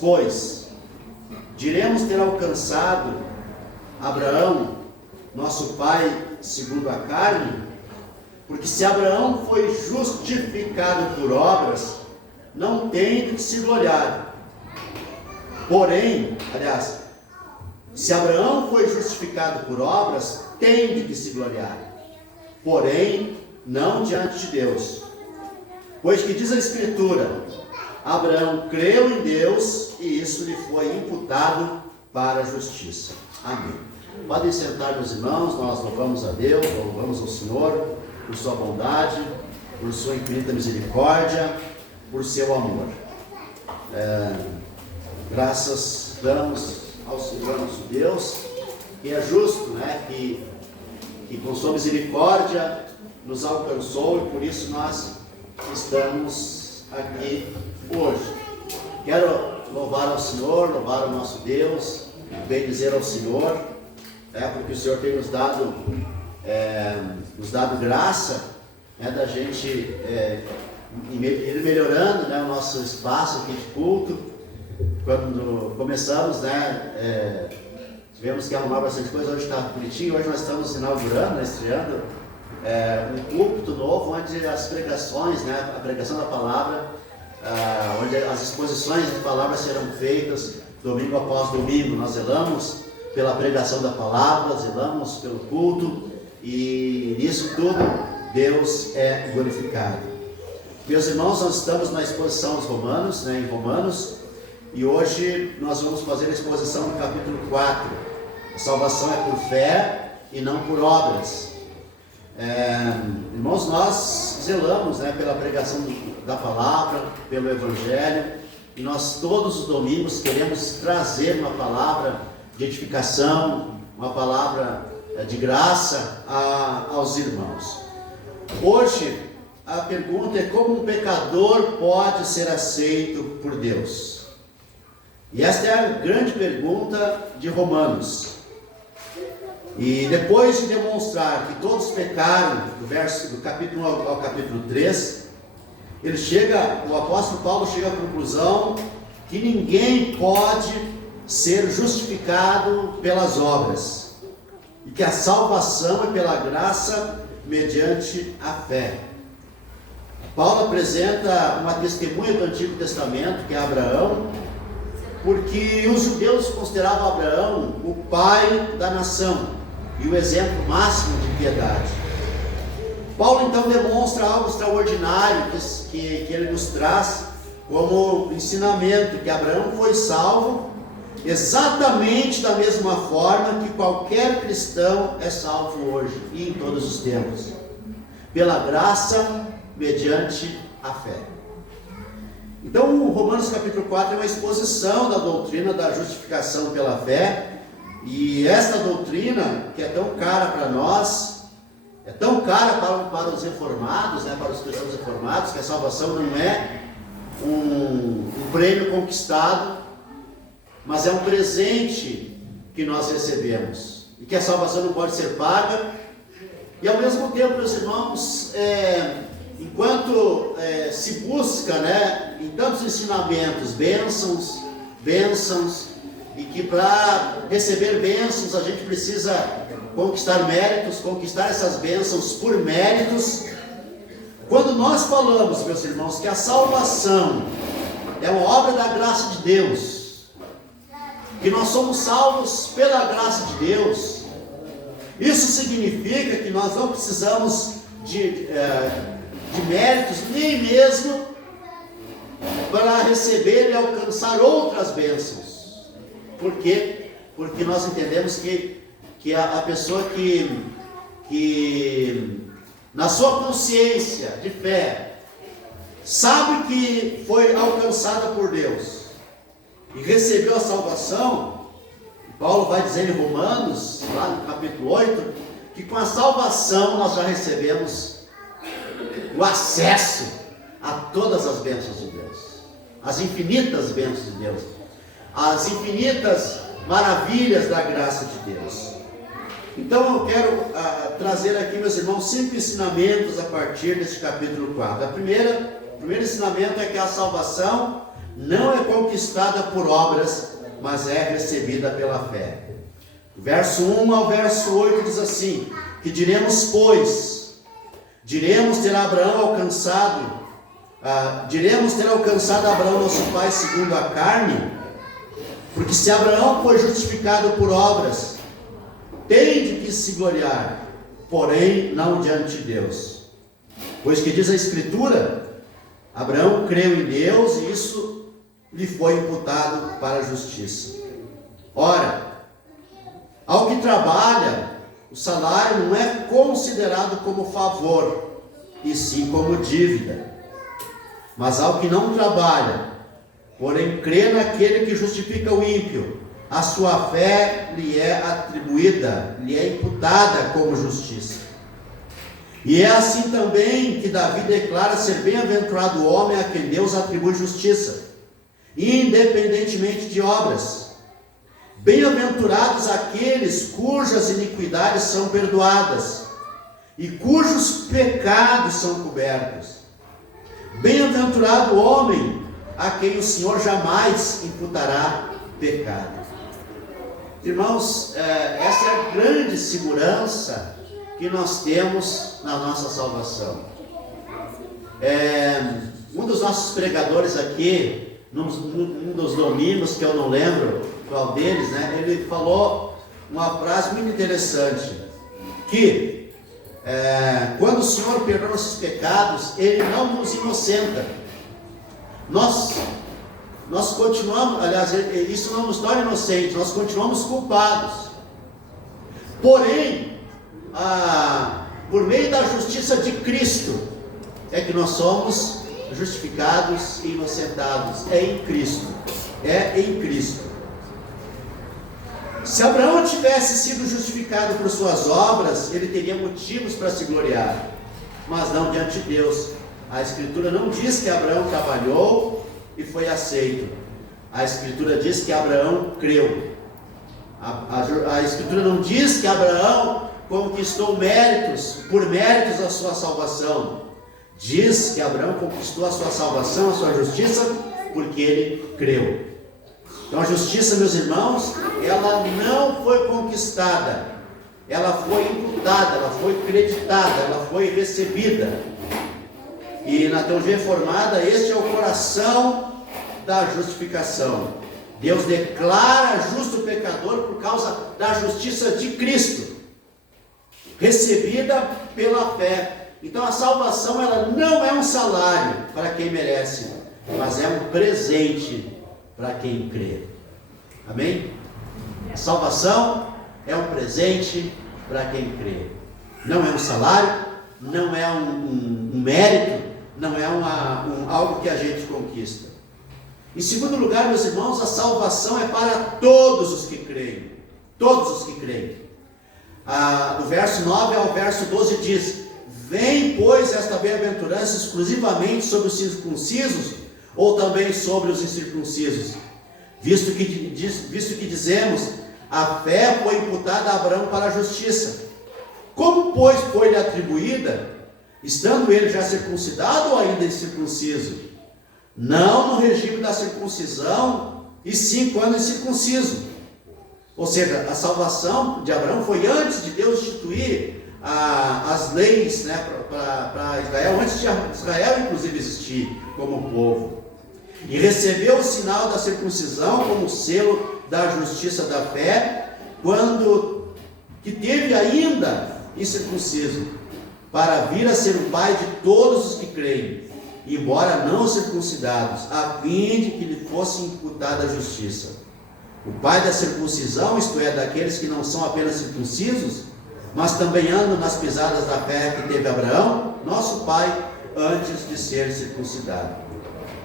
pois, diremos ter alcançado Abraão, nosso pai segundo a carne? Porque se Abraão foi justificado por obras, não tem de que se gloriar. Porém, aliás, se Abraão foi justificado por obras, tem de que se gloriar. Porém, não diante de Deus. Pois que diz a Escritura, Abraão creu em Deus e isso lhe foi imputado para a justiça. Amém. Podem sentar, meus irmãos, nós louvamos a Deus, louvamos ao Senhor por sua bondade, por sua infinita misericórdia, por seu amor. Graças damos ao Senhor nosso Deus, que é justo, né? que com sua misericórdia nos alcançou e por isso nós estamos aqui hoje. Quero louvar ao Senhor, louvar ao nosso Deus, bendizer ao Senhor, porque o Senhor tem nos dado graça, da gente ir melhorando, o nosso espaço aqui de culto. Quando começamos, tivemos que arrumar bastante coisa, hoje está bonitinho. Hoje nós estamos inaugurando, estreando um púlpito novo, onde as pregações, a pregação da palavra, onde as exposições de palavras serão feitas domingo após domingo. Nós zelamos pela pregação da palavra, zelamos pelo culto, e nisso tudo Deus é glorificado. Meus irmãos, nós estamos na exposição dos Romanos, em Romanos, e hoje nós vamos fazer a exposição do capítulo 4. A salvação é por fé e não por obras. Irmãos, nós zelamos pela pregação da palavra, pelo Evangelho, e nós todos os domingos queremos trazer uma palavra de edificação, uma palavra de graça aos irmãos. Hoje a pergunta é: como um pecador pode ser aceito por Deus? E esta é a grande pergunta de Romanos. E depois de demonstrar que todos pecaram, do capítulo 1 ao capítulo 3, o apóstolo Paulo chega à conclusão que ninguém pode ser justificado pelas obras, e que a salvação é pela graça mediante a fé. Paulo apresenta uma testemunha do Antigo Testamento, que é Abraão, porque os judeus consideravam Abraão o pai da nação e o exemplo máximo de piedade. Paulo então demonstra algo extraordinário que ele nos traz como ensinamento, que Abraão foi salvo exatamente da mesma forma que qualquer cristão é salvo hoje e em todos os tempos, pela graça mediante a fé. Então, o Romanos capítulo 4 é uma exposição da doutrina da justificação pela fé, e esta doutrina, que é tão cara para nós, é tão cara para os reformados, para os cristãos reformados, que a salvação não é um prêmio conquistado, mas é um presente que nós recebemos, e que a salvação não pode ser paga. E ao mesmo tempo, meus irmãos, enquanto se busca, em tantos ensinamentos, bênçãos, e que para receber bênçãos a gente precisa conquistar méritos, conquistar essas bênçãos por méritos. Quando nós falamos, meus irmãos, que a salvação é uma obra da graça de Deus, que nós somos salvos pela graça de Deus, isso significa que nós não precisamos de méritos, nem mesmo para receber e alcançar outras bênçãos. Por quê? Porque nós entendemos que a pessoa que na sua consciência de fé sabe que foi alcançada por Deus e recebeu a salvação, Paulo vai dizer em Romanos, lá no capítulo 8, que com a salvação nós já recebemos o acesso a todas as bênçãos de Deus, as infinitas bênçãos de Deus, as infinitas maravilhas da graça de Deus. Então eu quero trazer aqui, meus irmãos, 5 ensinamentos a partir deste capítulo 4. O primeiro ensinamento é que a salvação não é conquistada por obras, mas é recebida pela fé. Verso 1 ao verso 8 diz assim: que diremos, pois? Diremos ter alcançado Abraão, nosso pai, segundo a carne? Porque se Abraão foi justificado por obras, tem de que se gloriar, porém não diante de Deus. Pois que diz a Escritura: Abraão creu em Deus e isso lhe foi imputado para a justiça. Ora, ao que trabalha, o salário não é considerado como favor, e sim como dívida. Mas ao que não trabalha, porém crê naquele que justifica o ímpio, a sua fé lhe é atribuída, lhe é imputada como justiça. E é assim também que Davi declara ser bem-aventurado o homem a quem Deus atribui justiça, independentemente de obras. Bem-aventurados aqueles cujas iniquidades são perdoadas e cujos pecados são cobertos. Bem-aventurado o homem a quem o Senhor jamais imputará pecado. Irmãos, essa é a grande segurança que nós temos na nossa salvação. Um dos nossos pregadores aqui, num dos domingos, que eu não lembro qual deles, ele falou uma frase muito interessante, que quando o Senhor perdoa nossos pecados, Ele não nos inocenta. Nós continuamos, aliás, isso não nos torna inocentes, nós continuamos culpados. Porém, por meio da justiça de Cristo, é que nós somos justificados e inocentados. É em Cristo. Se Abraão tivesse sido justificado por suas obras, ele teria motivos para se gloriar, mas não diante de Deus. A Escritura não diz que Abraão trabalhou e foi aceito. A Escritura diz que Abraão creu. A Escritura não diz que Abraão conquistou por méritos a sua salvação. Diz que Abraão conquistou a sua salvação, a sua justiça, porque ele creu. Então a justiça, meus irmãos, ela não foi conquistada, ela foi imputada, ela foi creditada, ela foi recebida. E na teologia reformada, este é o coração da justificação. Deus declara justo o pecador por causa da justiça de Cristo, recebida pela fé. Então a salvação, ela não é um salário para quem merece, mas é um presente para quem crê. Amém? A salvação é um presente para quem crê. Não é um salário, não é um mérito, não é algo que a gente conquista. Em segundo lugar, meus irmãos, a salvação é para todos os que creem. Todos os que creem. Do verso 9 ao verso 12 diz: vem, pois, esta bem-aventurança exclusivamente sobre os circuncisos, ou também sobre os incircuncisos? Visto que dizemos, a fé foi imputada a Abraão para a justiça. Como, pois, foi-lhe atribuída, estando ele já circuncidado ou ainda incircunciso? Não no regime da circuncisão, e sim quando incircunciso. Ou seja, a salvação de Abraão foi antes de Deus instituir as leis para Israel, antes de Israel inclusive existir como povo. E recebeu o sinal da circuncisão como selo da justiça da fé, quando que teve ainda incircunciso, para vir a ser o pai de todos os que creem, embora não circuncidados, a fim de que lhe fosse imputada a justiça. O pai da circuncisão, isto é, daqueles que não são apenas circuncisos, mas também andam nas pisadas da fé que teve Abraão, nosso pai, antes de ser circuncidado.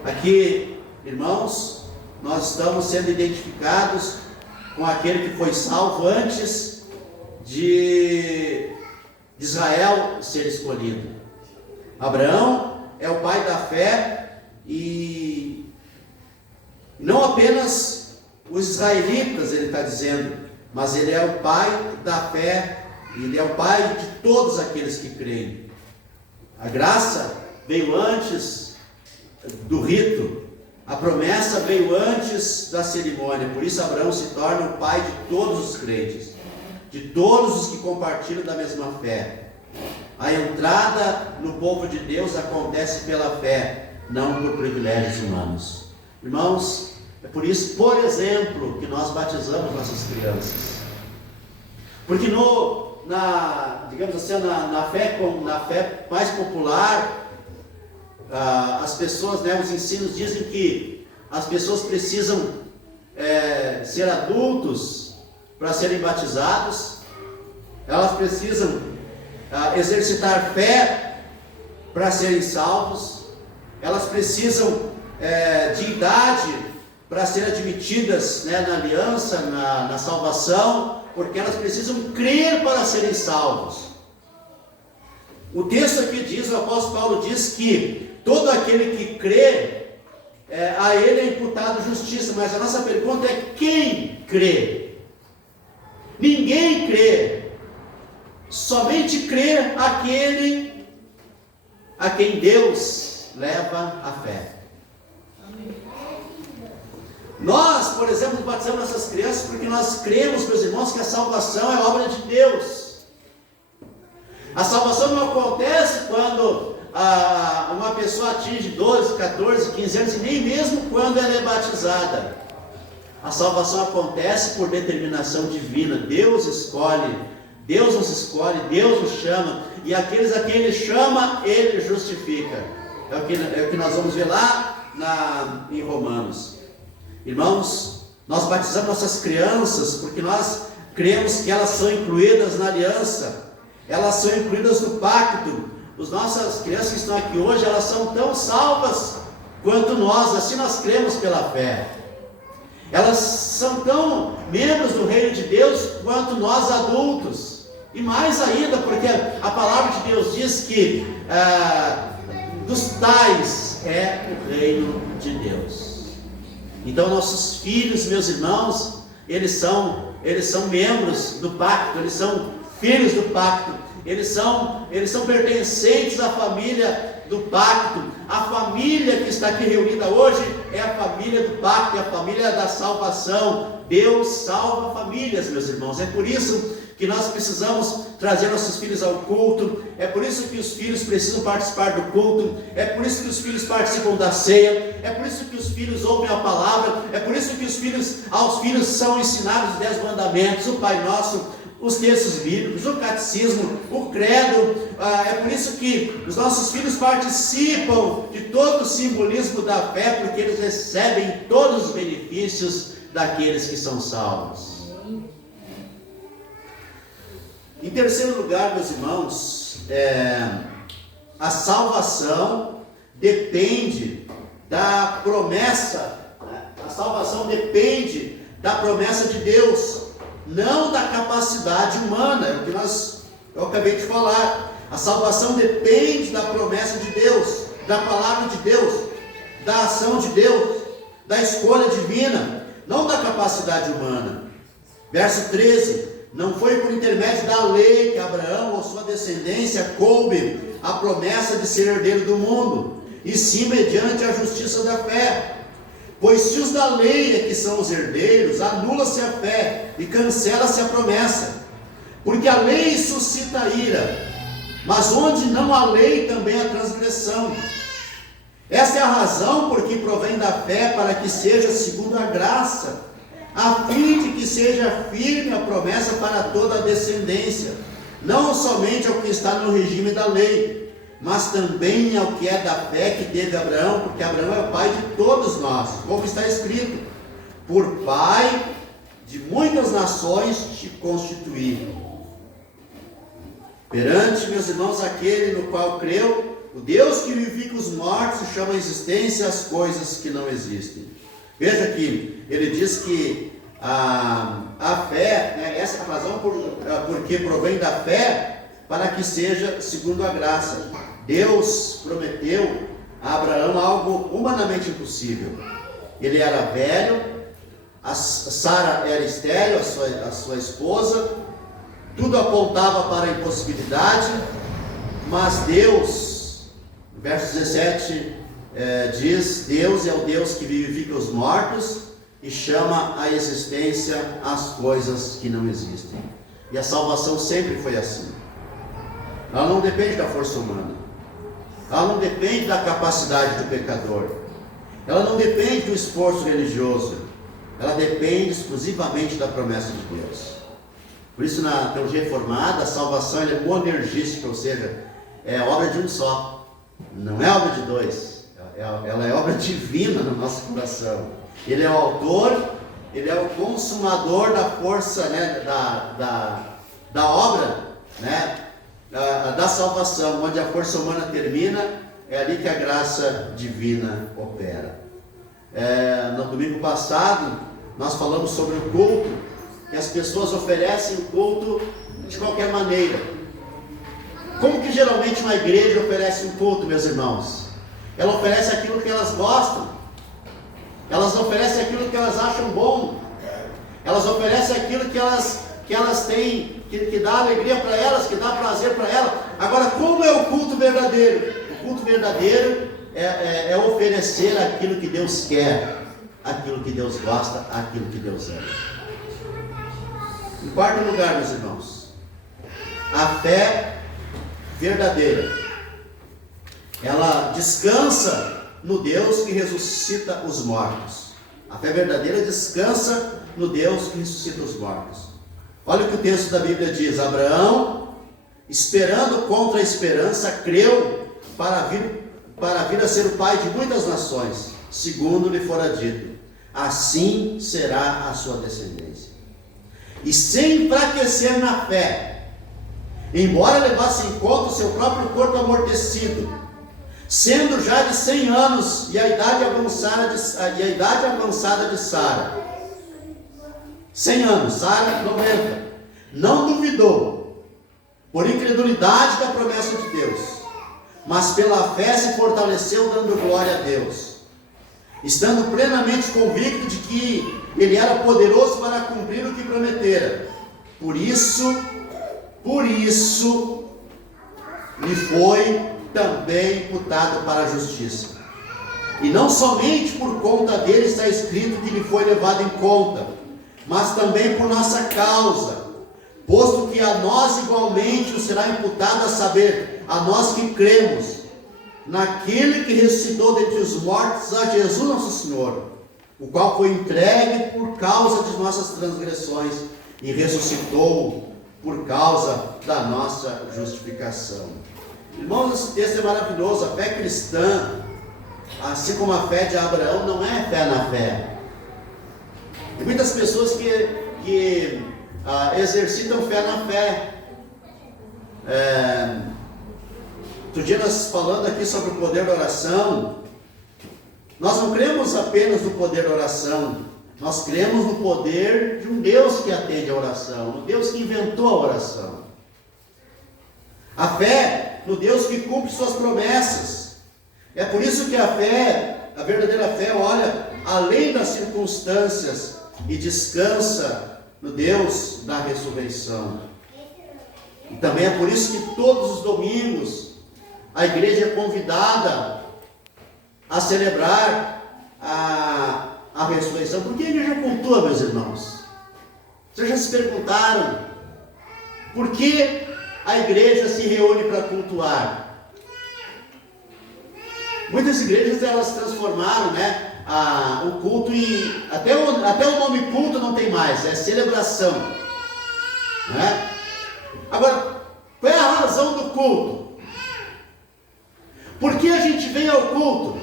Aqui, irmãos, nós estamos sendo identificados com aquele que foi salvo antes de Israel ser escolhido. Abraão é o pai da fé, e não apenas os israelitas, ele está dizendo, mas ele é o pai da fé, ele é o pai de todos aqueles que creem. A graça veio antes do rito, A promessa veio antes da cerimônia, por isso Abraão se torna o pai de todos os crentes, de todos os que compartilham da mesma fé. A entrada no povo de Deus acontece pela fé, não por privilégios humanos. Irmãos, é por isso, por exemplo, que nós batizamos nossas crianças. Porque digamos assim, na fé mais popular, as pessoas, os ensinos dizem que as pessoas precisam ser adultos para serem batizados, elas precisam exercitar fé para serem salvos, elas precisam de idade para serem admitidas na aliança, na salvação, porque elas precisam crer para serem salvos. O texto aqui diz, o apóstolo Paulo diz que todo aquele que crê, a ele é imputado justiça, mas a nossa pergunta é: quem crê? Ninguém crê, somente crê aquele a quem Deus leva a fé. Nós, por exemplo, batizamos essas crianças porque nós cremos, meus irmãos, que a salvação é obra de Deus. A salvação não acontece quando uma pessoa atinge 12, 14, 15 anos, e nem mesmo quando ela é batizada. A salvação acontece por determinação divina. Deus escolhe, Deus nos escolhe, Deus nos chama, e aqueles a quem Ele chama, Ele justifica. É o que nós vamos ver lá em Romanos. Irmãos, nós batizamos nossas crianças porque nós cremos que elas são incluídas na aliança, elas são incluídas no pacto. As nossas crianças que estão aqui hoje, elas são tão salvas quanto nós, assim nós cremos pela fé. Elas são tão membros do reino de Deus quanto nós adultos, e mais ainda, porque a palavra de Deus diz que dos tais é o reino de Deus. Então nossos filhos, meus irmãos, eles são membros do pacto, eles são filhos do pacto, eles são pertencentes à família do pacto. A família que está aqui reunida hoje é a família do pacto, é a família da salvação. Deus salva famílias, meus irmãos. É por isso que nós precisamos trazer nossos filhos ao culto, é por isso que os filhos precisam participar do culto, é por isso que os filhos participam da ceia, é por isso que os filhos ouvem a palavra, é por isso que aos filhos são ensinados os 10 mandamentos, o Pai Nosso, os textos bíblicos, o catecismo, o credo. É por isso que os nossos filhos participam de todo o simbolismo da fé, porque eles recebem todos os benefícios daqueles que são salvos. Em terceiro lugar, meus irmãos, a salvação depende da promessa, a salvação depende da promessa de Deus, não da capacidade humana, é o que eu acabei de falar. A salvação depende da promessa de Deus, da palavra de Deus, da ação de Deus, da escolha divina, não da capacidade humana. Verso 13: não foi por intermédio da lei que Abraão ou sua descendência coube a promessa de ser herdeiro do mundo, e sim mediante a justiça da fé. Pois se os da lei é que são os herdeiros, anula-se a fé e cancela-se a promessa. Porque a lei suscita ira, mas onde não há lei também há transgressão. Esta é a razão por que provém da fé, para que seja segundo a graça, a fim de que seja firme a promessa para toda a descendência, não somente ao que está no regime da lei, mas também ao que é da fé que teve Abraão, porque Abraão é o pai de todos nós, como está escrito: por pai de muitas nações te constituí. Perante, meus irmãos, aquele no qual creu, o Deus que vivifica os mortos chama a existência as coisas que não existem. Veja que ele diz que a fé, essa é a razão porque provém da fé, para que seja segundo a graça. Deus prometeu a Abraão algo humanamente impossível. Ele era velho, Sara era estéril, a sua esposa, tudo apontava para a impossibilidade, mas Deus, verso 17 diz: Deus é o Deus que vivifica os mortos e chama à existência as coisas que não existem. E a salvação sempre foi assim. Ela não depende da força humana, ela não depende da capacidade do pecador, ela não depende do esforço religioso, ela depende exclusivamente da promessa de Deus. Por isso, na teologia reformada, a salvação é monergística, ou seja, é obra de um só, não é obra de dois, ela é obra divina no nosso coração. Ele é o autor, ele é o consumador da força, né, da obra, né, da salvação. Onde a força humana termina, é ali que a graça divina opera. No domingo passado, nós falamos sobre o culto, que as pessoas oferecem o culto de qualquer maneira. Como que geralmente uma igreja oferece um culto, meus irmãos? Ela oferece aquilo que elas gostam, elas oferecem aquilo que elas acham bom, elas oferecem aquilo que elas têm, que dá alegria para elas, que dá prazer para elas. Agora, como é o culto verdadeiro? O culto verdadeiro é oferecer aquilo que Deus quer, aquilo que Deus gosta, aquilo que Deus ama. Em quarto lugar, meus irmãos, a fé verdadeira, ela descansa no Deus que ressuscita os mortos. A fé verdadeira descansa no Deus que ressuscita os mortos. Olha o que o texto da Bíblia diz: Abraão, esperando contra a esperança, creu para vir a ser o pai de muitas nações, segundo lhe fora dito: assim será a sua descendência. E sem enfraquecer na fé, embora levasse em conta o seu próprio corpo amortecido, sendo já de 100 anos e a idade avançada de Sara. 100 anos, Sara 90. Não duvidou, por incredulidade da promessa de Deus, mas pela fé se fortaleceu, dando glória a Deus, estando plenamente convicto de que Ele era poderoso para cumprir o que prometera. Por isso lhe foi também imputado para a justiça. E não somente por conta dele está escrito que lhe foi levado em conta, mas também por nossa causa, posto que a nós igualmente o será imputado, a saber, a nós que cremos naquele que ressuscitou dentre os mortos, a Jesus nosso Senhor, o qual foi entregue por causa de nossas transgressões e ressuscitou por causa da nossa justificação. Irmãos, esse texto é maravilhoso. A fé cristã, assim como a fé de Abraão, não é fé na fé. Tem muitas pessoas que exercitam fé na fé. Outro dia nós falando aqui sobre o poder da oração, nós não cremos apenas no poder da oração, nós cremos no poder de um Deus que atende a oração, no Deus que inventou a oração. A fé no Deus que cumpre suas promessas. É por isso que a verdadeira fé olha além das circunstâncias e descansa no Deus da ressurreição. E também é por isso que todos os domingos a igreja é convidada a celebrar a ressurreição. Por que a igreja cultua, meus irmãos? Vocês já se perguntaram por que a igreja se reúne para cultuar? Muitas igrejas, elas transformaram, né, o culto em... Até o nome culto não tem mais, é celebração, né? Agora, qual é a razão do culto? Por que a gente vem ao culto?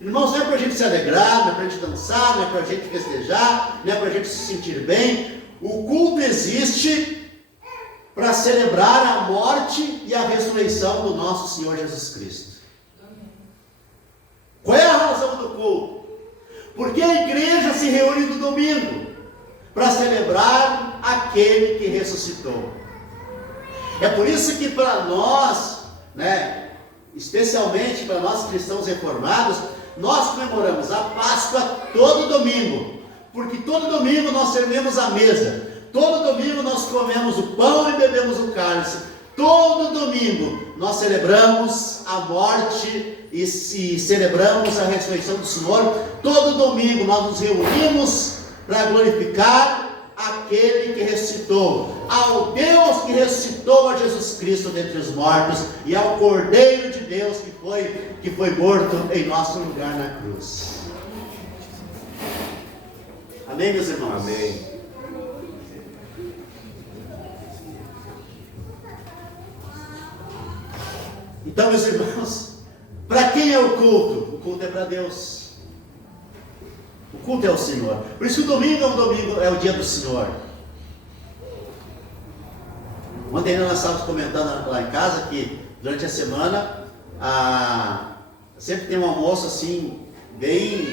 Irmãos, não é para a gente se alegrar, não é para a gente dançar, não é para a gente festejar, não é para a gente se sentir bem. O culto existe para celebrar a morte e a ressurreição do nosso Senhor Jesus Cristo. Qual é a razão do culto? Porque a igreja se reúne no domingo para celebrar aquele que ressuscitou. É por isso que para nós, né, especialmente para nós cristãos reformados, nós comemoramos a Páscoa todo domingo, porque todo domingo nós servimos a mesa, todo domingo nós comemos o pão e bebemos o cálice, todo domingo nós celebramos a morte e celebramos a ressurreição do Senhor, todo domingo nós nos reunimos para glorificar aquele que ressuscitou, ao Deus que ressuscitou a Jesus Cristo dentre os mortos, e ao Cordeiro de Deus que foi morto em nosso lugar na cruz. Amém, meus irmãos? Amém. Então, meus irmãos, para quem é o culto? O culto é para Deus. O culto é o Senhor. Por isso que o domingo é o dia do Senhor. Ontem nós estávamos comentando lá em casa que durante a semana sempre tem um almoço assim, bem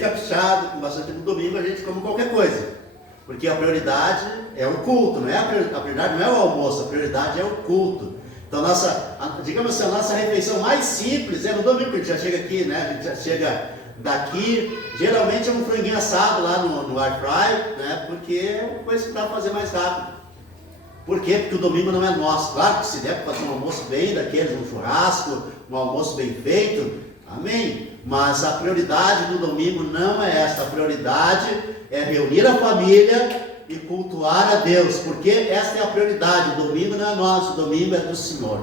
caprichado, com bastante. No domingo a gente come qualquer coisa, porque a prioridade é o culto, não é a prioridade não é o almoço, a prioridade é o culto. Então digamos assim, a nossa refeição mais simples é no domingo, que a gente já chega aqui, né? A gente já chega daqui, geralmente é um franguinho assado lá no air fry, né? Porque é coisa que dá para fazer mais rápido. Por quê? Porque o domingo não é nosso. Claro que se der para fazer um almoço bem daqueles, um churrasco, um almoço bem feito, amém. Mas a prioridade do domingo não é essa. A prioridade é reunir a família e cultuar a Deus, porque essa é a prioridade. O domingo não é nosso, o domingo é do Senhor.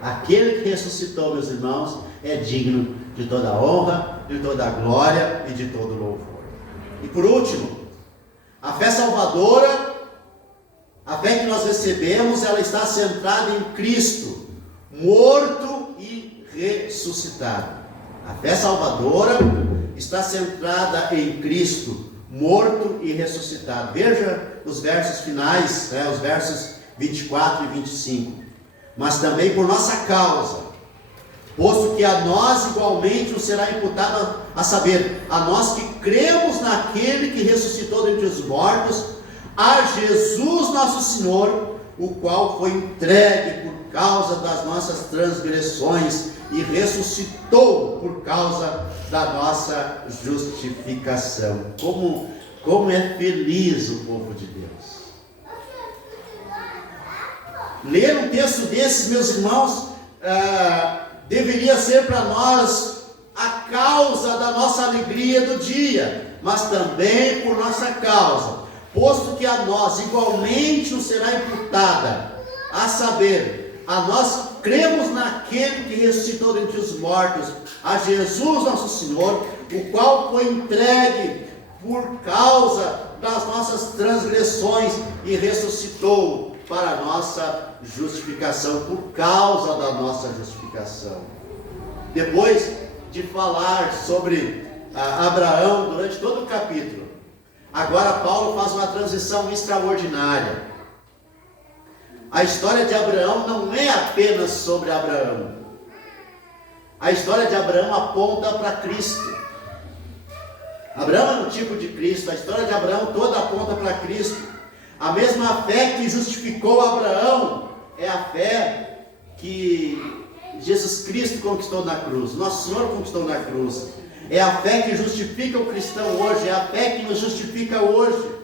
Aquele que ressuscitou, meus irmãos, é digno de toda honra, de toda glória e de todo louvor. E por último, a fé salvadora, a fé que nós recebemos, ela está centrada em Cristo, morto e ressuscitado. A fé salvadora está centrada em Cristo, morto e ressuscitado. Veja os versos finais, os versos 24 e 25. Mas também por nossa causa, posto que a nós igualmente nos será imputado, a saber, a nós que cremos naquele que ressuscitou dentre os mortos, a Jesus nosso Senhor, o qual foi entregue por causa das nossas transgressões e ressuscitou por causa da nossa justificação. Como é feliz o povo de Deus. Ler um texto desses, meus irmãos, deveria ser para nós a causa da nossa alegria do dia, mas também por nossa causa, posto que a nós igualmente nos será imputada, a saber, a nós cremos naquele que ressuscitou dentre os mortos, a Jesus nosso Senhor, o qual foi entregue por causa das nossas transgressões e ressuscitou para a nossa justificação, por causa da nossa justificação. Depois de falar sobre Abraão durante todo o capítulo, agora Paulo faz uma transição extraordinária. A história de Abraão não é apenas sobre Abraão. A história de Abraão aponta para Cristo. Abraão é um tipo de Cristo. A história de Abraão toda aponta para Cristo. A mesma fé que justificou Abraão é a fé que Jesus Cristo conquistou na cruz. Nosso Senhor conquistou na cruz. É a fé que justifica o cristão hoje. É a fé que nos justifica hoje.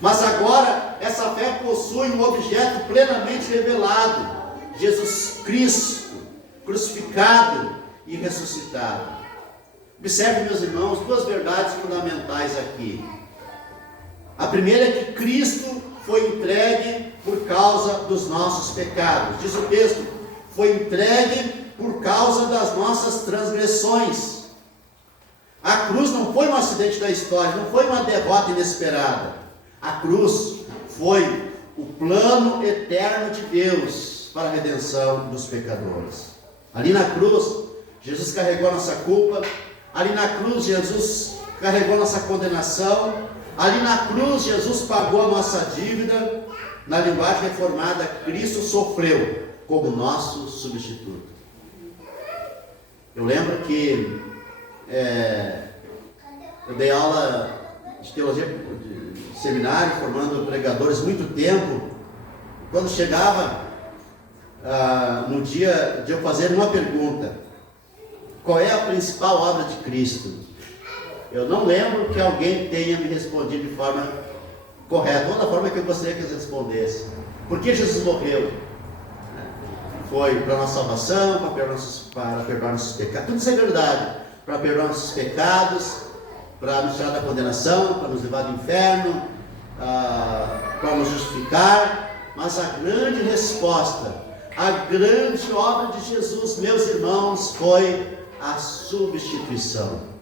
Mas agora, essa fé possui um objeto plenamente revelado: Jesus Cristo, crucificado e ressuscitado. Observe, meus irmãos, duas verdades fundamentais aqui. A primeira é que Cristo foi entregue por causa dos nossos pecados. Diz o texto, foi entregue por causa das nossas transgressões. A cruz não foi um acidente da história, não foi uma derrota inesperada. A cruz foi o plano eterno de Deus para a redenção dos pecadores. Ali na cruz, Jesus carregou a nossa culpa. Ali na cruz, Jesus carregou a nossa condenação. Ali na cruz, Jesus pagou a nossa dívida. Na linguagem reformada, Cristo sofreu como nosso substituto. Eu lembro que eu dei aula de teologia de seminário, formando pregadores muito tempo. Quando chegava no dia de eu fazer uma pergunta: qual é a principal obra de Cristo? Eu não lembro que alguém tenha me respondido de forma correta, ou da forma que eu gostaria que eles respondessem. Por que Jesus morreu? foi para a nossa salvação, para perdoar nossos pecados. Tudo isso é verdade. Para perdoar nossos pecados, para nos tirar da condenação, para nos levar do inferno, para nos justificar. Mas a grande resposta, a grande obra de Jesus, meus irmãos, foi a substituição.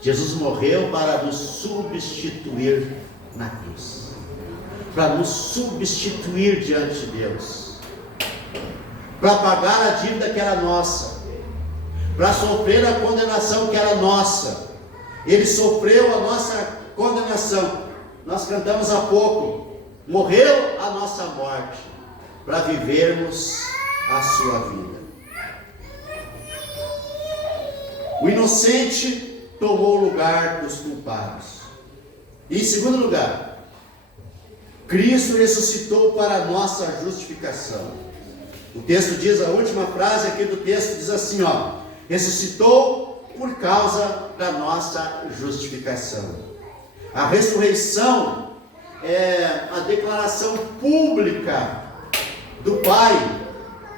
Jesus morreu para nos substituir na cruz, para nos substituir diante de Deus, para pagar a dívida que era nossa, para sofrer a condenação que era nossa. Ele sofreu a nossa condenação. Nós cantamos há pouco, morreu a nossa morte, para vivermos a sua vida. O inocente tomou o lugar dos culpados. E em segundo lugar, Cristo ressuscitou para a nossa justificação. O texto diz, a última frase aqui do texto diz assim, ressuscitou por causa da nossa justificação. A ressurreição é a declaração pública do Pai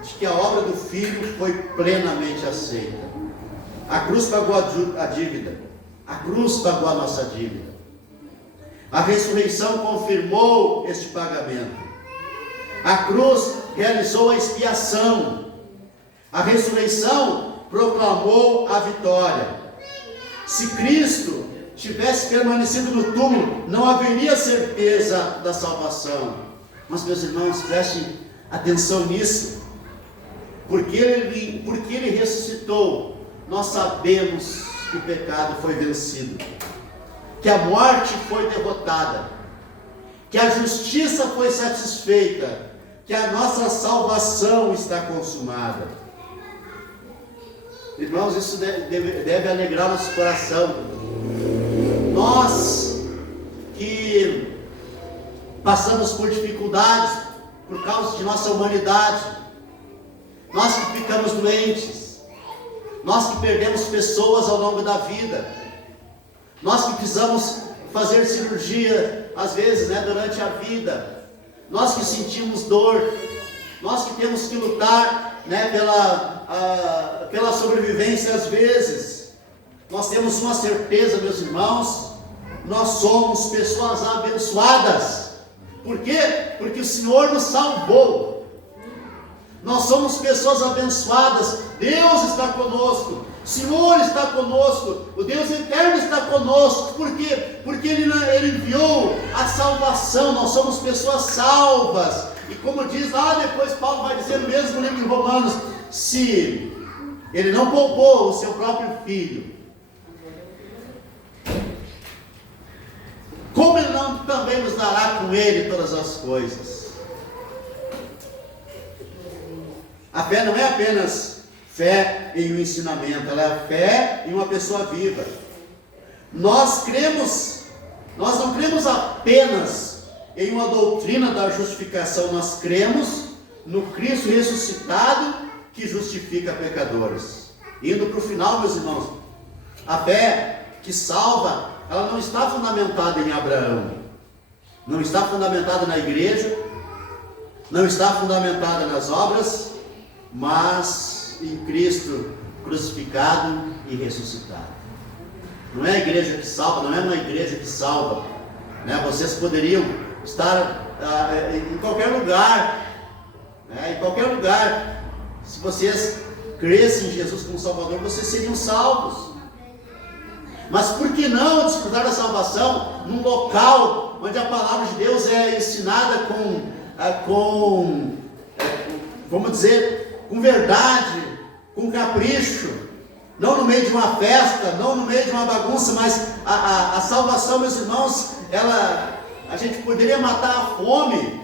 de que a obra do Filho foi plenamente aceita. A cruz pagou a dívida, a cruz pagou a nossa dívida. A ressurreição confirmou este pagamento. A cruz realizou a expiação. A ressurreição proclamou a vitória. Se Cristo tivesse permanecido no túmulo, não haveria certeza da salvação. Mas, meus irmãos, prestem atenção nisso. Porque ele ressuscitou, nós sabemos que o pecado foi vencido, que a morte foi derrotada, que a justiça foi satisfeita, que a nossa salvação está consumada. Irmãos, isso deve alegrar nosso coração. Nós que passamos por dificuldades por causa de nossa humanidade, nós que ficamos doentes, nós que perdemos pessoas ao longo da vida, nós que precisamos fazer cirurgia às vezes, durante a vida, nós que sentimos dor, nós que temos que lutar pela sobrevivência às vezes, nós temos uma certeza, meus irmãos, nós somos pessoas abençoadas. Por quê? Porque o Senhor nos salvou. Nós somos pessoas abençoadas. Deus está conosco, o Senhor está conosco, o Deus eterno está conosco. Por quê? Porque Ele enviou a salvação. Nós somos pessoas salvas. E como diz lá depois, Paulo vai dizer no mesmo livro de Romanos, se Ele não poupou o seu próprio Filho, como Ele não também nos dará com Ele todas as coisas? A fé não é apenas fé em um ensinamento, ela é fé em uma pessoa viva. Nós não cremos apenas em uma doutrina da justificação, nós cremos no Cristo ressuscitado que justifica pecadores. Indo para o final, meus irmãos, a fé que salva, ela não está fundamentada em Abraão, não está fundamentada na igreja, não está fundamentada nas obras, mas em Cristo crucificado e ressuscitado. Não é a igreja que salva, não é uma igreja que salva, Vocês poderiam estar em qualquer lugar, em qualquer lugar. Se vocês crescem em Jesus como Salvador, vocês seriam salvos. Mas por que não desfrutar da salvação num local onde a palavra de Deus é ensinada com verdade, com capricho, não no meio de uma festa, não no meio de uma bagunça, mas a salvação, meus irmãos, a gente poderia matar a fome.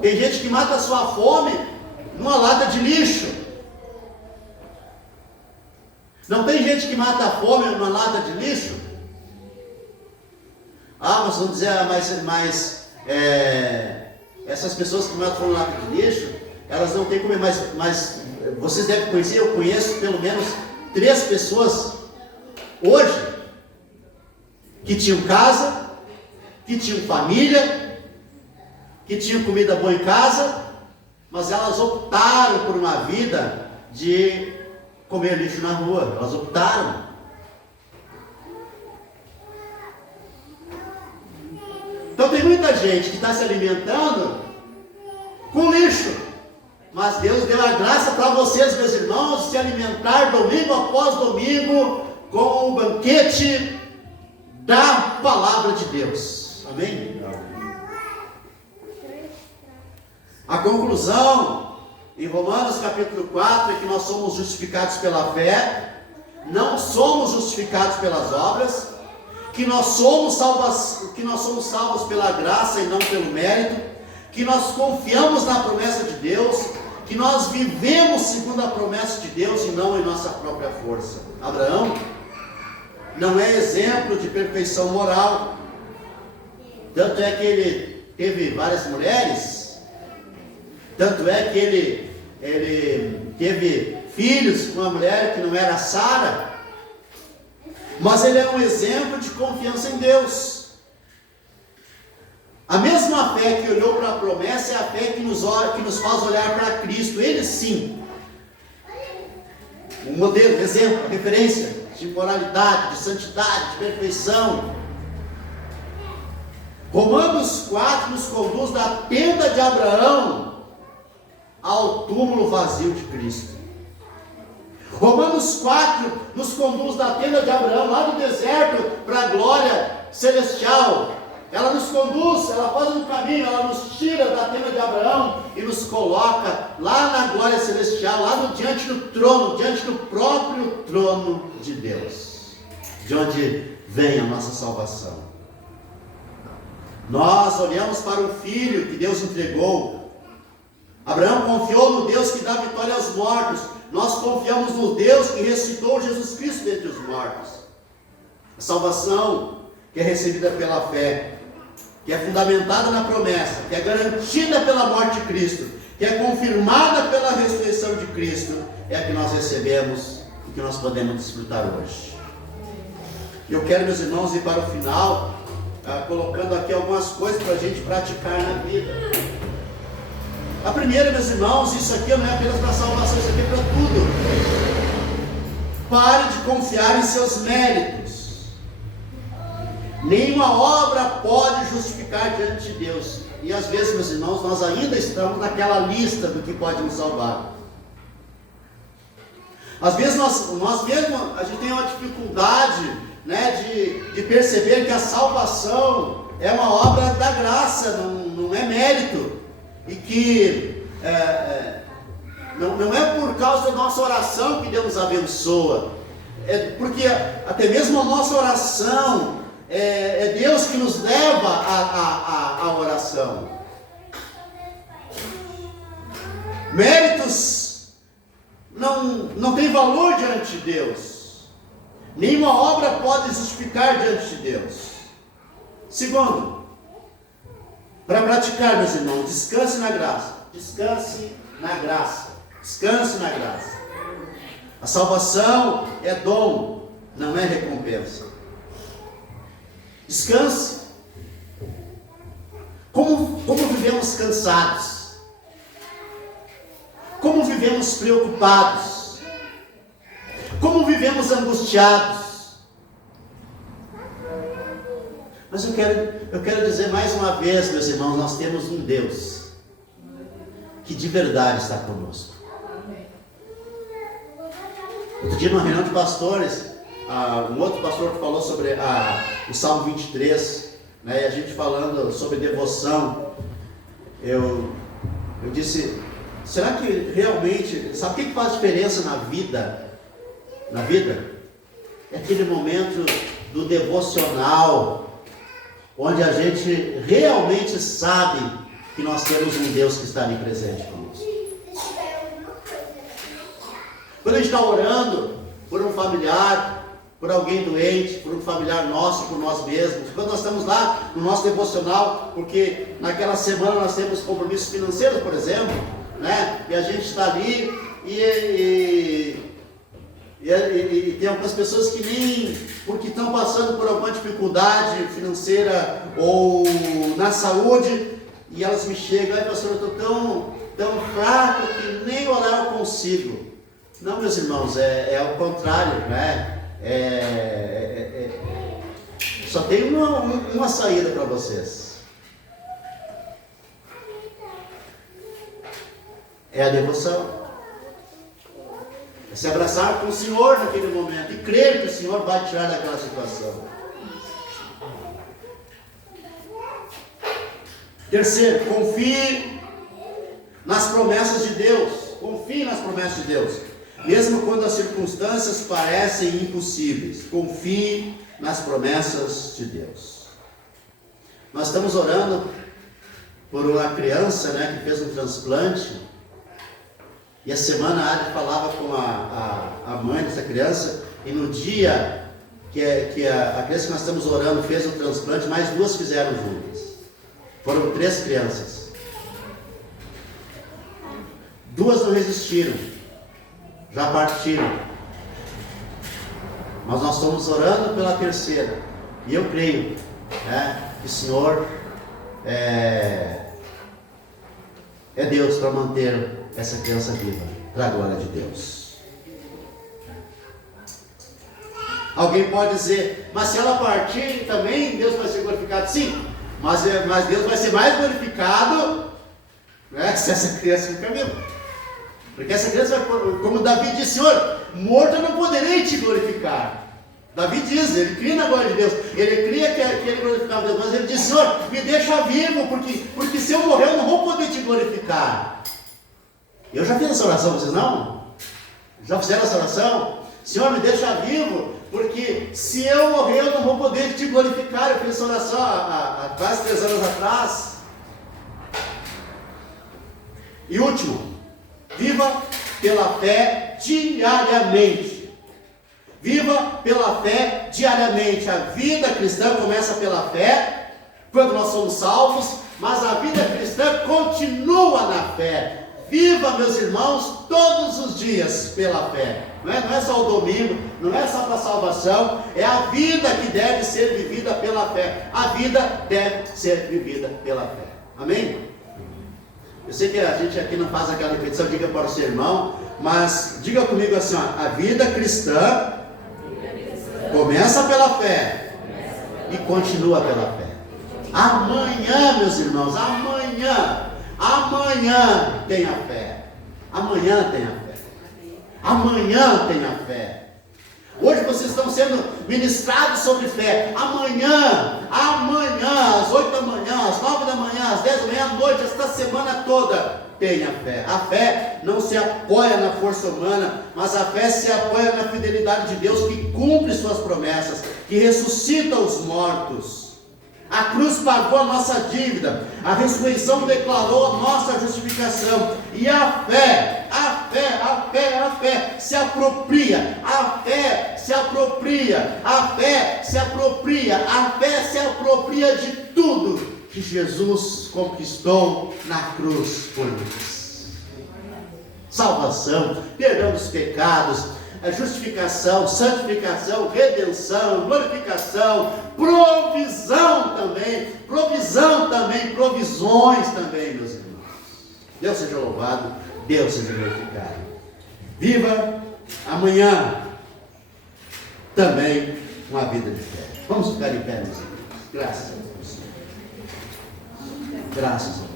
Tem gente que mata a sua fome numa lata de lixo. Não tem gente que mata a fome numa lata de lixo? Mas vamos dizer, essas pessoas que matam a fome numa lata de lixo, elas não têm comer, mas vocês devem conhecer, eu conheço pelo menos 3 pessoas hoje que tinham casa, que tinham família, que tinham comida boa em casa, mas elas optaram por uma vida de comer lixo na rua. Elas optaram. Então tem muita gente que está se alimentando com lixo, mas Deus deu a graça para vocês, meus irmãos, se alimentar domingo após domingo com o banquete da palavra de Deus. Amém? A conclusão em Romanos capítulo 4 é que nós somos justificados pela fé, não somos justificados pelas obras, que nós somos salvos pela graça e não pelo mérito, que nós confiamos na promessa de Deus, que nós vivemos segundo a promessa de Deus e não em nossa própria força. Abraão não é exemplo de perfeição moral, tanto é que ele teve várias mulheres, tanto é que ele teve filhos com uma mulher que não era Sara, mas ele é um exemplo de confiança em Deus. A mesma fé que olhou para a promessa é a fé que nos faz olhar para Cristo. Ele sim, um modelo, exemplo, referência de moralidade, de santidade, de perfeição. Romanos 4 nos conduz da tenda de Abraão ao túmulo vazio de Cristo. Romanos 4 nos conduz da tenda de Abraão, lá do deserto, para a glória celestial. Ela nos conduz, ela faz um caminho, ela nos tira da tenda de Abraão e nos coloca lá na glória celestial, lá diante do trono, diante do próprio trono de Deus, de onde vem a nossa salvação. Nós olhamos para o Filho que Deus entregou. Abraão confiou no Deus que dá vitória aos mortos. Nós confiamos no Deus que ressuscitou Jesus Cristo dentre os mortos. A salvação que é recebida pela fé, que é fundamentada na promessa, que é garantida pela morte de Cristo, que é confirmada pela ressurreição de Cristo, é a que nós recebemos e que nós podemos desfrutar hoje. Eu quero, meus irmãos, ir para o final, colocando aqui algumas coisas para a gente praticar na vida. A primeira, meus irmãos, isso aqui não é apenas para salvação, isso aqui é para tudo. Pare de confiar em seus méritos. Nenhuma obra pode justificar diante de Deus. E às vezes, meus irmãos, nós ainda estamos naquela lista do que pode nos salvar. Às vezes nós mesmos, a gente tem uma dificuldade, né, de perceber que a salvação é uma obra da graça, não é mérito. E que não é por causa da nossa oração que Deus nos abençoa, é porque até mesmo a nossa oração é Deus que nos leva à oração. Méritos não tem valor diante de Deus. Nenhuma obra pode justificar diante de Deus. Segundo, para praticar, meus irmãos, descanse na graça. Descanse na graça. Descanse na graça. A salvação é dom, não é recompensa. Descanse. Como vivemos cansados? Como vivemos preocupados? Como vivemos angustiados? Mas eu quero dizer mais uma vez, meus irmãos, nós temos um Deus que de verdade está conosco. Outro dia, numa reunião de pastores, um outro pastor falou sobre o Salmo 23, né, e a gente falando sobre devoção, eu disse, será que realmente, sabe o que faz diferença na vida? É aquele momento do devocional, onde a gente realmente sabe que nós temos um Deus que está ali presente conosco. Quando a gente está orando por um familiar, por alguém doente, por um familiar nosso, por nós mesmos, quando nós estamos lá no nosso devocional, porque naquela semana nós temos compromissos financeiros, por exemplo, né? E a gente está ali e tem algumas pessoas que nem, porque estão passando por alguma dificuldade financeira ou na saúde, e elas me chegam, ai pastor, eu estou tão fraco que nem orar eu consigo. Não, meus irmãos, é o contrário, né? Só tem uma saída para vocês. É a devoção. É se abraçar com o Senhor naquele momento e crer que o Senhor vai tirar daquela situação. Terceiro, confie nas promessas de Deus. Confie nas promessas de Deus. Mesmo quando as circunstâncias parecem impossíveis. Confie nas promessas de Deus. Nós estamos orando por uma criança, né, que fez um transplante. E a semana a Adri falava com a mãe dessa criança. E no dia que a criança que nós estamos orando fez o transplante, mais 2 fizeram juntas. Foram 3 crianças. 2 não resistiram. Já partiram. Mas nós estamos orando pela terceira. E eu creio, né, que o Senhor é Deus para manter essa criança viva, para a glória de Deus. Alguém pode dizer, mas se ela partir também, Deus vai ser glorificado? Sim, mas Deus vai ser mais glorificado, né, se essa criança ficar viva. Porque essa criança vai, como Davi disse, Senhor, morto eu não poderei te glorificar. Davi diz, ele cria na glória de Deus, ele cria que ele glorificava Deus, mas ele diz, Senhor, me deixa vivo, porque se eu morrer eu não vou poder te glorificar. Eu já fiz essa oração, vocês não? Já fizeram essa oração? Senhor, me deixa vivo, porque se eu morrer eu não vou poder te glorificar. Eu fiz essa oração há quase 3 anos atrás. E último, viva pela fé diariamente. Viva pela fé diariamente. A vida cristã começa pela fé, quando nós somos salvos, mas a vida cristã continua na fé. Viva, meus irmãos, todos os dias pela fé. Não é só o domingo, não é só para a salvação, é a vida que deve ser vivida pela fé. A vida deve ser vivida pela fé. Amém? Eu sei que a gente aqui não faz aquela repetição, diga para o seu irmão, mas diga comigo assim, ó, a vida cristã começa pela fé e continua pela fé. Amanhã, meus irmãos, amanhã tenha fé. Amanhã tenha fé. Amanhã tenha fé. Hoje vocês estão sendo ministrados sobre fé. Amanhã, às 8 da manhã, às 9 da manhã, às 10 da manhã, à noite, esta semana toda, tenha fé. A fé não se apoia na força humana, mas a fé se apoia na fidelidade de Deus, que cumpre suas promessas, que ressuscita os mortos. A cruz pagou a nossa dívida, a ressurreição declarou a nossa justificação, e a fé se apropria, a fé se apropria de tudo que Jesus conquistou na cruz por nós. Salvação, perdão dos pecados, a justificação, santificação, redenção, glorificação, provisão também, provisões também, meus irmãos. Deus seja louvado, Deus seja glorificado. Viva amanhã também uma vida de fé. Vamos ficar em pé, meus irmãos. Graças a Deus. Graças a Deus.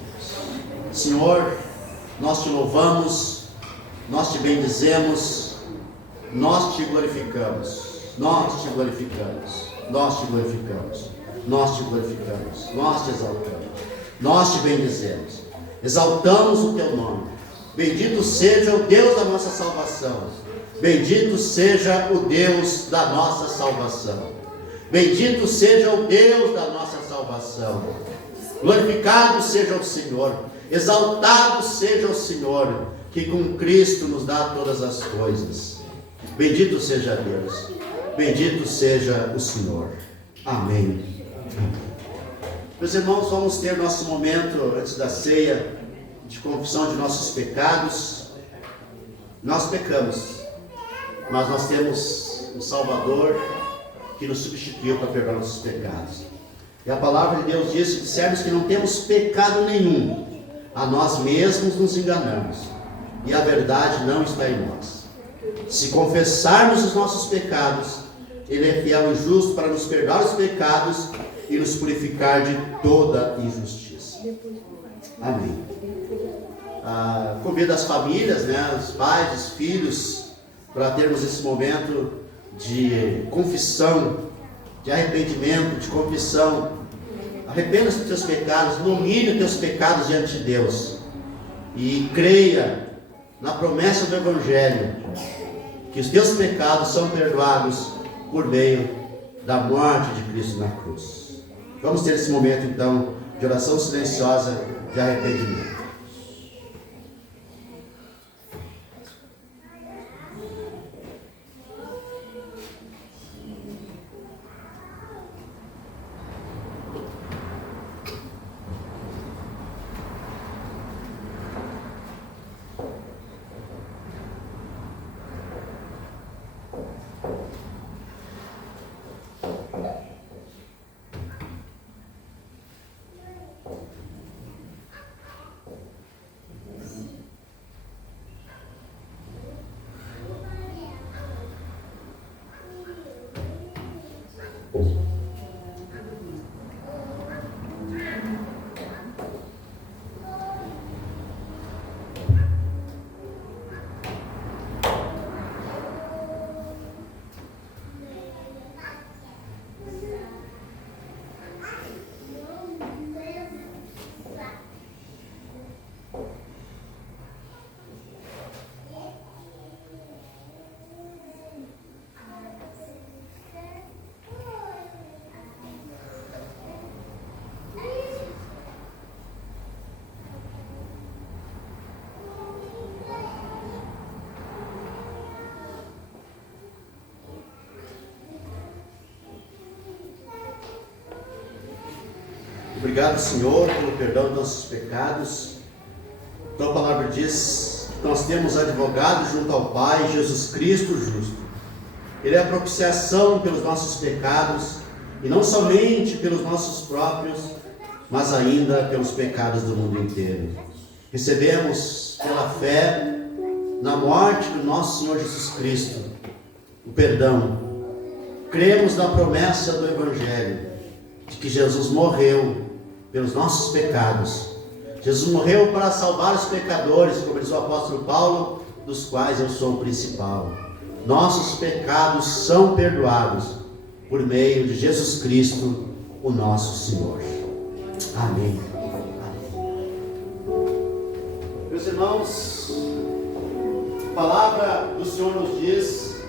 Senhor, nós te louvamos, nós te bendizemos, nós te glorificamos, nós te exaltamos, nós te bendizemos, exaltamos o teu nome. Bendito seja o Deus da nossa salvação, bendito seja o Deus da nossa salvação, bendito seja o Deus da nossa salvação. Glorificado seja o Senhor, exaltado seja o Senhor, que com Cristo nos dá todas as coisas. Bendito seja Deus, bendito seja o Senhor. Amém. Meus irmãos, vamos ter nosso momento antes da ceia de confissão de nossos pecados. Nós pecamos, mas nós temos um Salvador que nos substituiu para perdoar nossos pecados. E a palavra de Deus diz: se dissermos que não temos pecado nenhum, a nós mesmos nos enganamos, e a verdade não está em nós. Se confessarmos os nossos pecados, Ele é fiel e justo para nos perdoar os pecados e nos purificar de toda injustiça. Amém. Convido as famílias, os pais, os filhos, para termos esse momento de confissão, de arrependimento, de confissão. Arrependa-se dos teus pecados, domine os teus pecados diante de Deus e creia na promessa do Evangelho, que os teus pecados são perdoados por meio da morte de Cristo na cruz. Vamos ter esse momento então de oração silenciosa de arrependimento. Obrigado, Senhor, pelo perdão dos nossos pecados. Tua palavra diz que nós temos advogado junto ao Pai, Jesus Cristo justo. Ele é a propiciação pelos nossos pecados, e não somente pelos nossos próprios, mas ainda pelos pecados do mundo inteiro. Recebemos pela fé na morte do nosso Senhor Jesus Cristo o perdão. Cremos na promessa do Evangelho de que Jesus morreu pelos nossos pecados. Jesus morreu para salvar os pecadores, como diz o apóstolo Paulo, dos quais eu sou o principal. Nossos pecados são perdoados por meio de Jesus Cristo, o nosso Senhor. Amém. Amém. Meus irmãos, a palavra do Senhor nos diz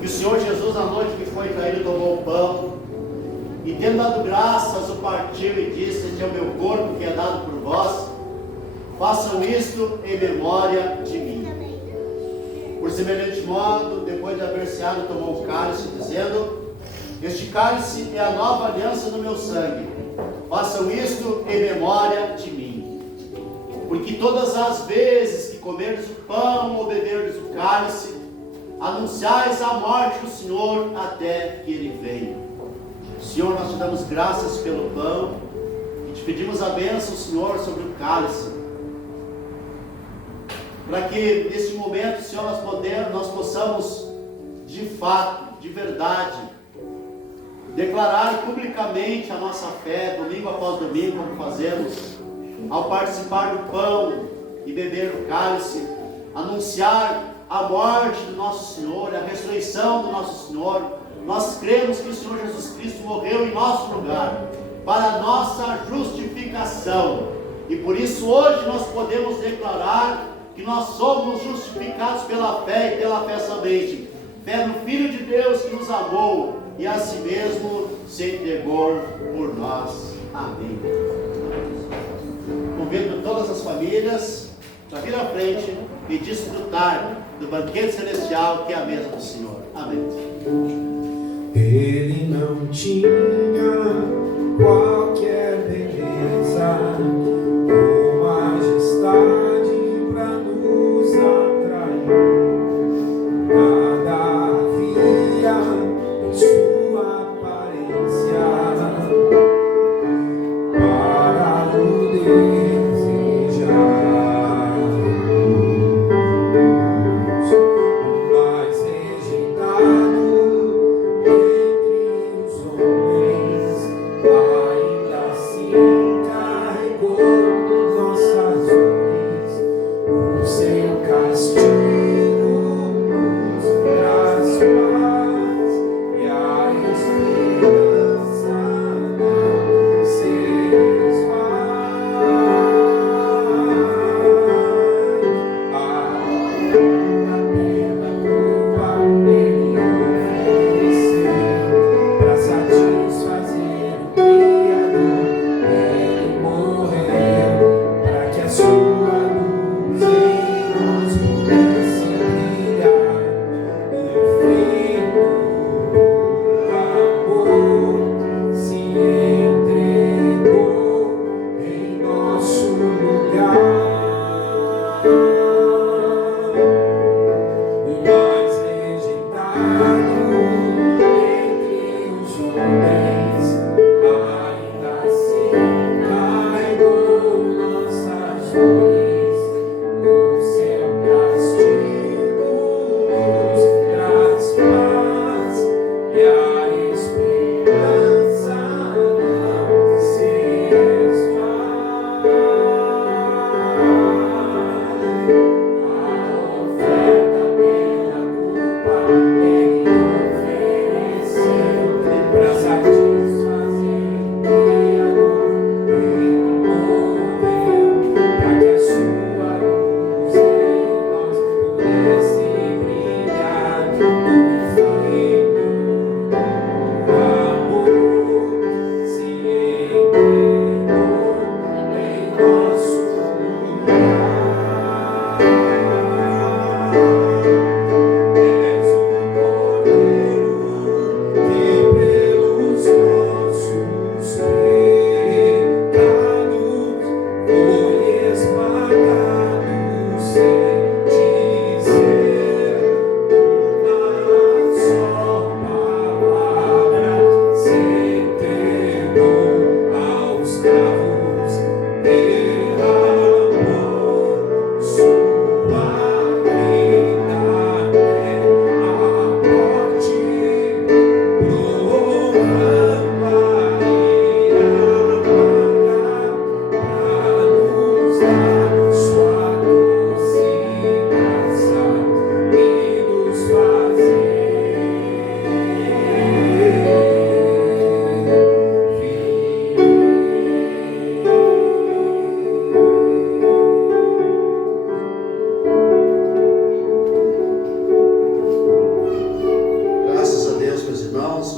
que o Senhor Jesus, na noite que foi traído, tomou o pão e, tendo dado graças, o partiu e disse: este é o meu corpo que é dado por vós, façam isto em memória de mim. Por semelhante modo, depois de haver ceado, tomou o cálice, dizendo: este cálice é a nova aliança no meu sangue, façam isto em memória de mim. Porque todas as vezes que comerdes o pão ou beberdes o cálice, anunciais a morte do Senhor até que Ele venha. Senhor, nós te damos graças pelo pão e te pedimos a bênção, Senhor, sobre o cálice, para que neste momento, Senhor, nós possamos de fato, de verdade, declarar publicamente a nossa fé, domingo após domingo, como fazemos, ao participar do pão e beber o cálice, anunciar a morte do nosso Senhor, a ressurreição do nosso Senhor. Nós cremos que o Senhor Jesus Cristo morreu em nosso lugar, para a nossa justificação, e por isso hoje nós podemos declarar que nós somos justificados pela fé e pela fé somente. Fé no Filho de Deus que nos amou e a si mesmo se entregou por nós. Amém. Convido todas as famílias para vir à frente e desfrutar do banquete celestial que é a mesa do Senhor. Amém. Ele não tinha qualquer beleza ou majestade para nos atrair. Nada havia em sua aparência para o desejar.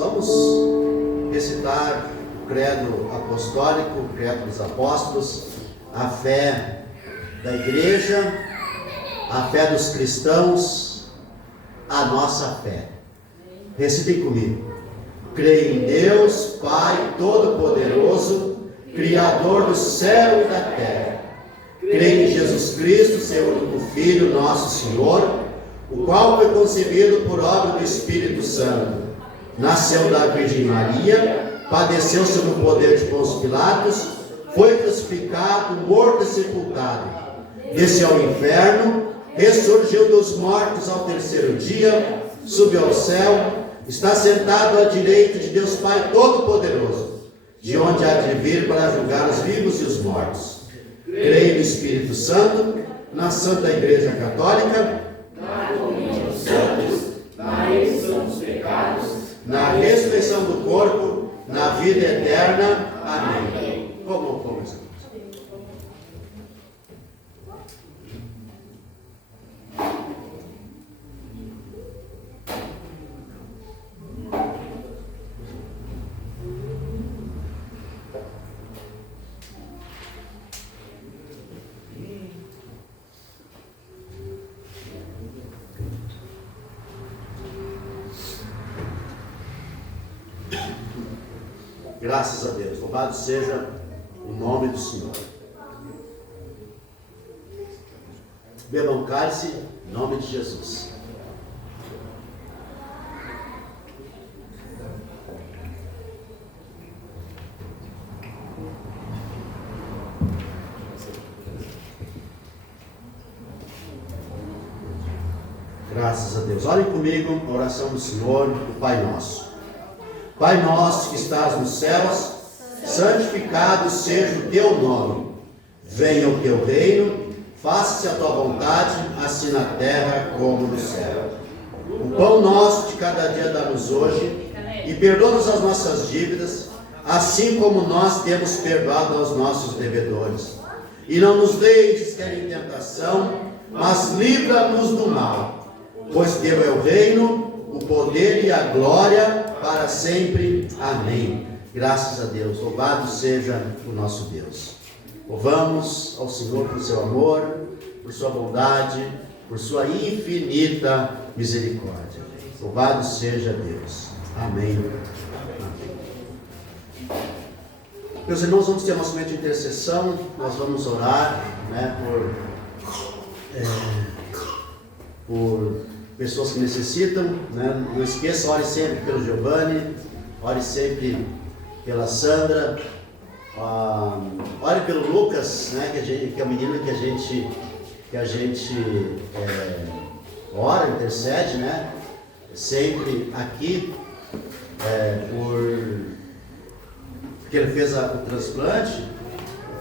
vamos recitar o credo apostólico, o credo dos apóstolos, a fé da igreja, a fé dos cristãos, a nossa fé. Recitem comigo. Creio em Deus, Pai Todo-Poderoso, Criador do céu e da terra. Creio em Jesus Cristo, seu único Filho, nosso Senhor, o qual foi concebido por obra do Espírito Santo. Nasceu da Virgem Maria, padeceu sob o poder de Pôncio Pilatos, foi crucificado, morto e sepultado. Desceu ao inferno, ressurgiu dos mortos ao terceiro dia, subiu ao céu, está sentado à direita de Deus Pai Todo-Poderoso, de onde há de vir para julgar os vivos e os mortos. Creio no Espírito Santo, na Santa Igreja Católica, na comunhão dos santos, na remissão dos pecados, na ressurreição do corpo, na vida eterna. Amém. Como começamos? Graças a Deus, louvado seja o nome do Senhor. Bebam o cálice em nome de Jesus. Graças a Deus. Olhem comigo a oração do Senhor, o Pai Nosso. Pai nosso que estás nos céus, santificado seja o teu nome. Venha o teu reino, faça-se a tua vontade, assim na terra como no céu. O pão nosso de cada dia dá-nos hoje, e perdoa-nos as nossas dívidas, assim como nós temos perdoado aos nossos devedores. E não nos deixes cair em tentação, mas livra-nos do mal. Pois teu é o reino, o poder e a glória, para sempre. Amém. Graças a Deus. Louvado seja o nosso Deus. Louvamos ao Senhor por seu amor, por sua bondade, por sua infinita misericórdia. Louvado seja Deus. Amém. Amém. Meus irmãos, vamos ter nosso momento de intercessão. Nós vamos orar, por pessoas que necessitam, Não esqueça, ore sempre pelo Giovanni, ore sempre pela Sandra, ore pelo Lucas, que é o menino que a gente ora, intercede, sempre aqui, porque ele fez o transplante.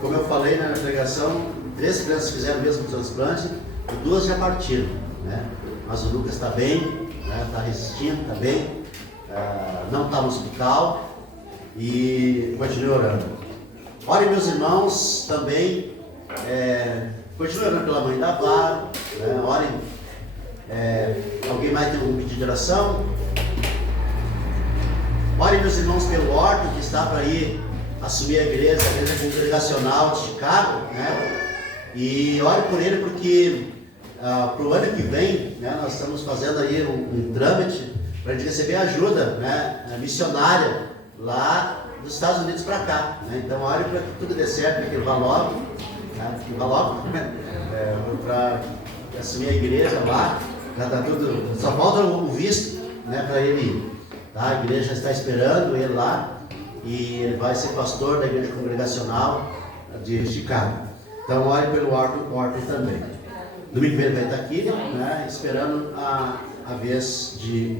Como eu falei na pregação, 3 crianças fizeram o mesmo transplante e 2 já partiram, Mas o Lucas está bem, está resistindo, está bem, não está no hospital e continue orando. Ore, meus irmãos, também, continue orando pela mãe da Vara, orem. Alguém mais tem algum pedido de oração? Ore, meus irmãos, pelo Horto, que está para ir assumir a igreja congregacional de Chicago, E ore por ele porque para o ano que vem, nós estamos fazendo aí um trâmite para a gente receber ajuda missionária lá dos Estados Unidos para cá. Então, ore para que tudo dê certo, para que ele vá logo, para assumir a igreja lá. Já tá tudo, só falta o visto para ele ir. A igreja está esperando ele lá e ele vai ser pastor da igreja congregacional de Chicago. Então, ore pelo Horton também. Domingo ele vai estar aqui, esperando a vez de...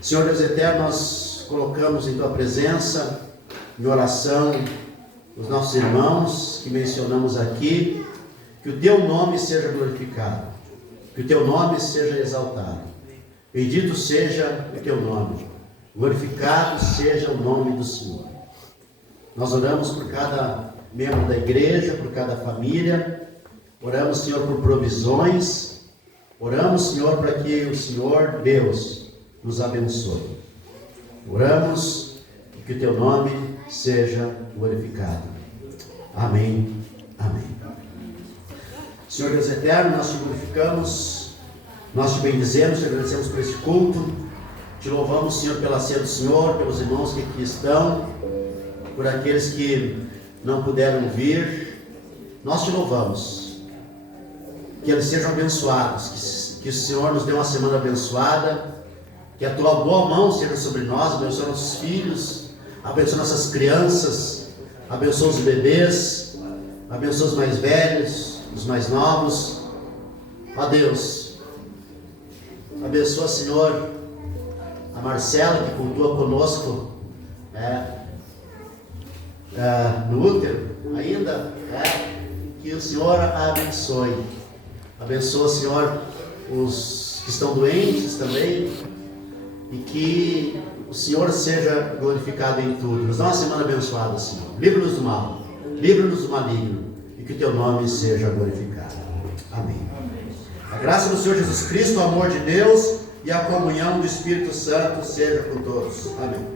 Senhor Deus eterno, nós colocamos em Tua presença, em oração, os nossos irmãos que mencionamos aqui, que o Teu nome seja glorificado, que o Teu nome seja exaltado. Bendito seja o Teu nome, glorificado seja o nome do Senhor. Nós oramos por cada membro da igreja, por cada família. Oramos, Senhor, por provisões. Oramos, Senhor, para que o Senhor, Deus, nos abençoe. Oramos e que o teu nome seja glorificado. Amém. Amém. Senhor Deus eterno, nós te glorificamos, nós te bendizemos, te agradecemos por este culto, te louvamos, Senhor, pela ceia do Senhor, pelos irmãos que aqui estão, por aqueles que não puderam vir. Nós te louvamos, que eles sejam abençoados, que o Senhor nos dê uma semana abençoada, que a tua boa mão seja sobre nós, abençoa nossos filhos, abençoa nossas crianças, abençoa os bebês, abençoa os mais velhos, os mais novos. Ó Deus, abençoa, Senhor, a Marcela que cultua conosco no útero ainda, que o Senhor a abençoe. Abençoa, Senhor, os que estão doentes também, e que o Senhor seja glorificado em tudo. Nos dá uma semana abençoada, Senhor. Livra-nos do mal, livra-nos do maligno, e que o teu nome seja glorificado. Amém. A graça do Senhor Jesus Cristo, o amor de Deus e a comunhão do Espírito Santo seja com todos. Amém.